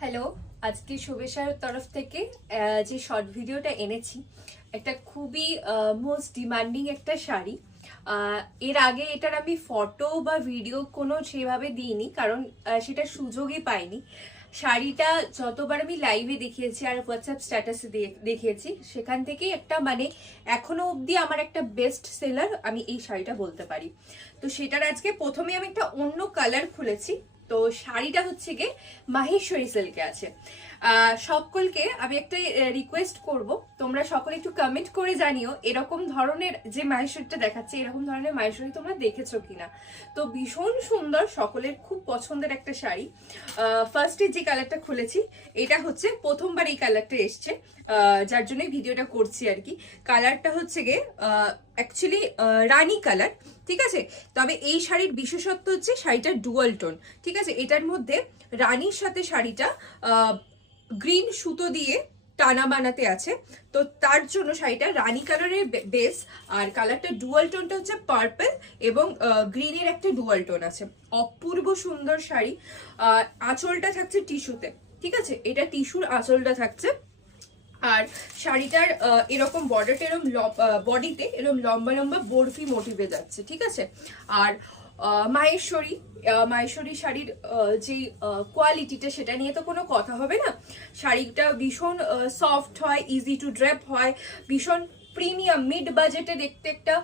Hello, আজকে শুভেচ্ছার তরফ থেকে যে শর্ট ভিডিওটা এনেছি, একটা খুবই মোস্ট ডিমান্ডিং একটা শাড়ি। এর আগে এটার আমি ফটো বা ভিডিও কোনো সেভাবে দিইনি, কারণ সেটার সুযোগই পাইনি। শাড়িটা যতবার আমি লাইভে দেখিয়েছি আর হোয়াটসঅ্যাপ স্ট্যাটাসে দেখিয়েছি, সেখান থেকেই একটা মানে এখনো অবধি আমার একটা বেস্ট সেলার আমি এই শাড়িটা বলতে পারি। তো সেটার আজকে প্রথমে আমি একটা অন্য কালার খুলেছি। তো শাড়িটা হচ্ছে গিয়ে মাহেশ্বরী সিল্কে আছে। সকলকে আমি একটা রিকোয়েস্ট করব, তোমরা সকলে একটু কমেন্ট করে জানিও এরকম ধরনের যে মাহেশ্বরীটা দেখাচ্ছে, এরকম ধরনের মাহেশ্বরী তোমরা দেখেছো কিনা। তো ভীষণ সুন্দর, সকলের খুব পছন্দের একটা শাড়ি। ফার্স্টে যে কালারটা খুলেছি, এটা হচ্ছে প্রথমবার এই কালারটা এসছে, যার জন্য ভিডিওটা করছি আর কি। কালারটা হচ্ছে গিয়ে অ্যাকচুয়ালি রানী কালার, ঠিক আছে। তবে এই শাড়ির বিশেষত্ব হচ্ছে শাড়িটা ডুয়াল টোন, ঠিক আছে। এটার মধ্যে রানীর সাথে শাড়িটা গ্রিন সুতো দিয়ে টানা বানাতে আছে, তো তার জন্য শাড়িটা রানী কালারের বেস। আর কালারটা ডুয়াল টোনটা হচ্ছে পার্পল এবং গ্রিনের একটা ডুয়াল টোন আছে। অপূর্ব সুন্দর শাড়ি। আঁচলটা থাকছে টিস্যুতে, ঠিক আছে। এটা টিস্যুর আঁচলটা থাকছে। আর শাড়িটার এরকম বর্ডারটা এরকম বডিতে এরকম লম্বা লম্বা বরফি মোটিভে যাচ্ছে, ঠিক আছে। আর মাহেশ্বরী শাড়ির যে কোয়ালিটিটা, সেটা নিয়ে তো কোনো কথা হবে না। শাড়িটা ভীষণ সফট হয়, ইজি টু ড্রেপ হয়, ভীষণ প্রিমিয়াম, মিড বাজেটে দেখতে একটা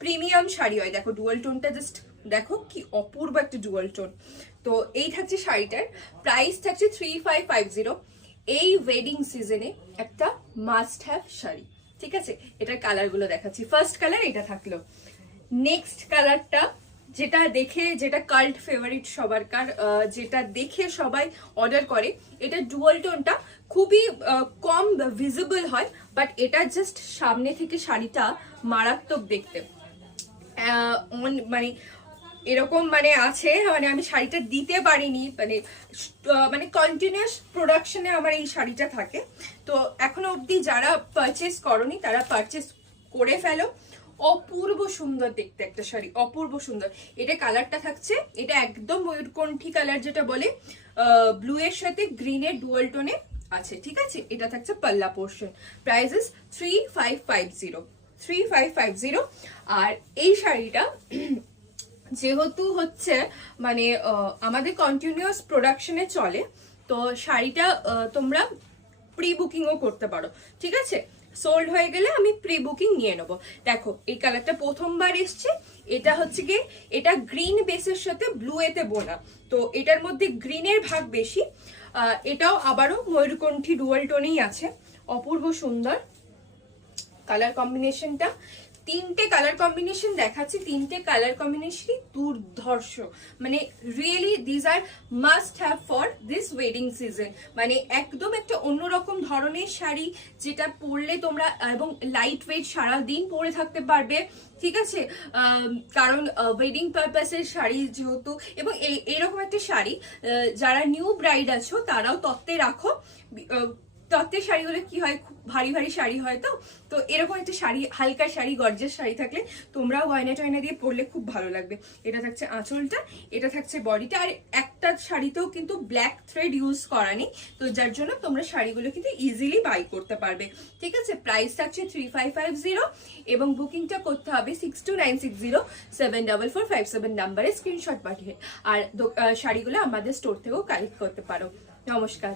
প্রিমিয়াম শাড়ি হয়। দেখো ডুয়াল টোনটা, জাস্ট দেখো কি অপূর্ব একটা ডুয়াল টোন। তো এই থাকছে শাড়িটার প্রাইস, থাকছে 3550। এই ওয়েডিং সিজনে একটা মাস্ট হ্যাভ শাড়ি, ঠিক আছে। এটার কালারগুলো দেখাচ্ছি। ফার্স্ট কালার এটা থাকলো। নেক্সট কালারটা যেটা কাল্ট ফেভারিট সবারকার, যেটা দেখে সবাই অর্ডার করে, এটা ডুয়াল টোনটা খুবই কম ভিজিবল হয়, বাট এটা জাস্ট সামনে থেকে শাড়িটা মারাত্মক দেখতে। মানে এরকম মানে আছে, মানে আমি শাড়িটা দিতে পারিনি, মানে কন্টিনিউয়াস প্রোডাকশনে আমার এই শাড়িটা থাকে। তো এখনো অবধি যারা পারচেস করনি তারা পারচেস করে ফেলো। অপূর্ব সুন্দর দেখতে একটা শাড়ি, অপূর্ব সুন্দর। এটা কালারটা থাকছে, এটা একদম ময়ূরকণ্ঠী কালার যেটা বলে, ব্লু এর সাথে গ্রিনের ডুয়াল টোনে আছে, ঠিক আছে। এটা থাকছে পাল্লা পোর্শন। প্রাইস 3550। আর এই শাড়িটা যেহেতু হচ্ছে মানে আমাদের কন্টিনিউয়াস প্রোডাকশনে চলে, তো শাড়িটা তোমরা প্রি বুকিংও করতে পারো, ঠিক আছে। সোল্ড হয়ে গেলে আমি প্রি বুকিং নিয়ে নেবো। দেখো এই কালারটা প্রথমবার এসছে। এটা হচ্ছে গিয়ে এটা গ্রিন বেসের সাথে ব্লু এতে বোনা, তো এটার মধ্যে গ্রিনের ভাগ বেশি। এটাও আবারও ময়ূরকণ্ঠী ডুয়াল টোনেই আছে। অপূর্ব সুন্দর কালার কম্বিনেশনটা। তিনটে কালার কম্বিনেশন দেখাচ্ছি, তিনটে কালার কম্বিনেশনই দুর্ধর্ষ। মানে really this are must have for this wedding season. মানে একদম একটা অন্যরকম ধরনের শাড়ি, যেটা পরলে তোমরা এবং লাইট ওয়েট সারাদিন পরে থাকতে পারবে, ঠিক আছে। কারণ ওয়েডিং পারপাসের শাড়ি যেহেতু, এবং এরকম একটা শাড়ি যারা নিউ ব্রাইড আছো তারাও তত্ত্বে রাখো। তত্ত্বের শাড়িগুলো কি হয়, খুব ভারী ভারী শাড়ি হয়, তো এরকম একটা শাড়ি, হালকা শাড়ি, গর্জিয়াস শাড়ি থাকলে তোমরাও গয়না টয়না দিয়ে পরলে খুব ভালো লাগবে। এটা থাকছে আঁচলটা, এটা থাকছে বডিটা। আর একটা শাড়িতেও কিন্তু ব্ল্যাক থ্রেড ইউজ করা নেই, তো যার জন্য তোমরা শাড়িগুলো কিন্তু ইজিলি বাই করতে পারবে, ঠিক আছে। প্রাইস থাকছে 3550 এবং বুকিংটা করতে হবে 6296074457 নাম্বারে স্ক্রিনশট পাঠিয়ে। আর শাড়িগুলো আমাদের স্টোর থেকেও কালেক্ট করতে পারো। নমস্কার।